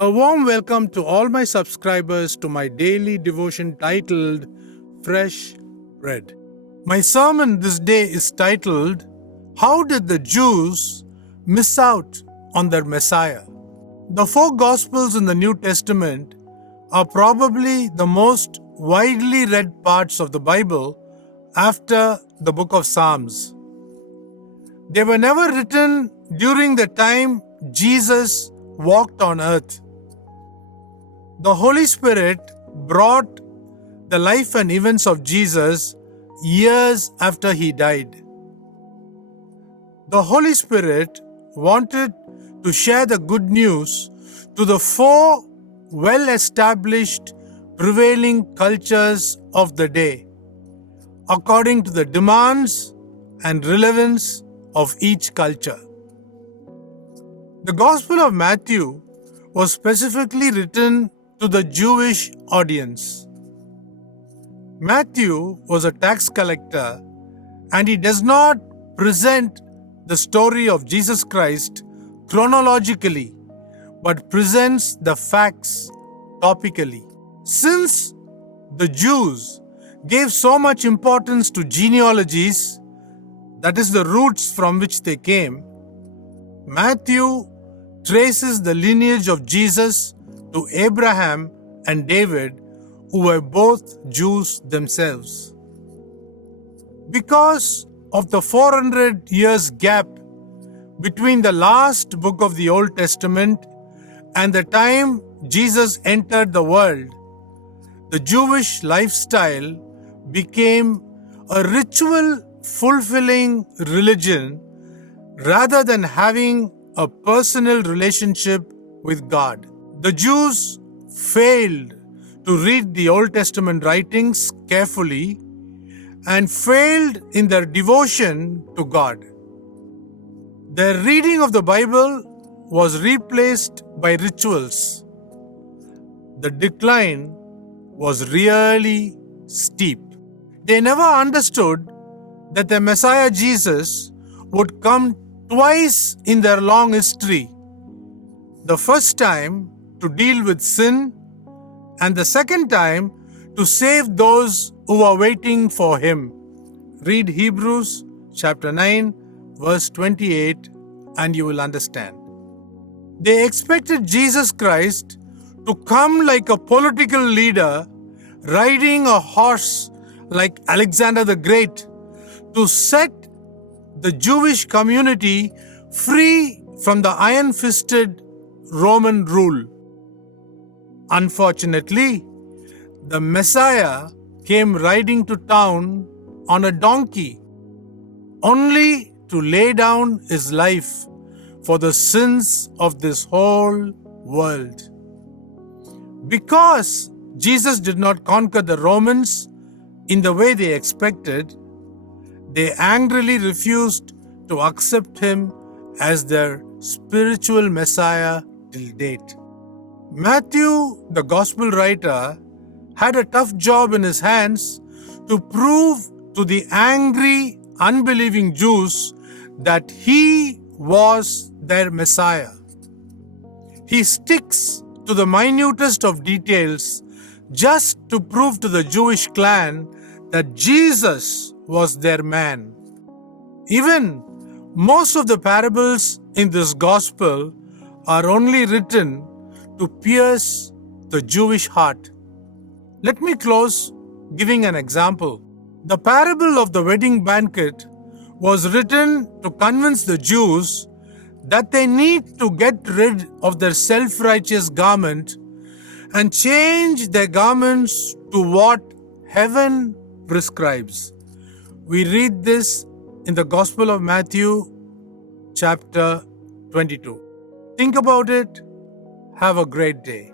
A warm welcome to all my subscribers to my daily devotion titled Fresh Bread. My sermon this day is titled, How Did the Jews Miss Out on Their Messiah? The four Gospels in the New Testament are probably the most widely read parts of the Bible after the book of Psalms. They were never written during the time Jesus walked on earth. The Holy Spirit brought the life and events of Jesus years after he died. The Holy Spirit wanted to share the good news to the four well-established prevailing cultures of the day, according to the demands and relevance of each culture. The Gospel of Matthew was specifically written to the Jewish audience. Matthew was a tax collector, and he does not present the story of Jesus Christ chronologically, but presents the facts topically. Since the Jews gave so much importance to genealogies, that is the roots from which they came, Matthew traces the lineage of Jesus to Abraham and David, who were both Jews themselves. Because of the 400 years gap between the last book of the Old Testament and the time Jesus entered the world, the Jewish lifestyle became a ritual fulfilling religion rather than having a personal relationship with God. The Jews failed to read the Old Testament writings carefully and failed in their devotion to God. Their reading of the Bible was replaced by rituals. The decline was really steep. They never understood that the Messiah Jesus would come twice in their long history. The first time to deal with sin, and the second time to save those who are waiting for him. Read Hebrews chapter 9 verse 28 and you will understand. They expected Jesus Christ to come like a political leader riding a horse like Alexander the Great to set the Jewish community free from the iron-fisted Roman rule. Unfortunately, the Messiah came riding to town on a donkey, only to lay down his life for the sins of this whole world. Because Jesus did not conquer the Romans in the way they expected, they angrily refused to accept him as their spiritual Messiah till date. Matthew, the Gospel writer, had a tough job in his hands to prove to the angry, unbelieving Jews that he was their Messiah. He sticks to the minutest of details just to prove to the Jewish clan that Jesus was their man. Even most of the parables in this Gospel are only written to pierce the Jewish heart. Let me close giving an example. The parable of the wedding banquet was written to convince the Jews that they need to get rid of their self-righteous garment and change their garments to what heaven prescribes. We read this in the Gospel of Matthew, chapter 22. Think about it. Have a great day.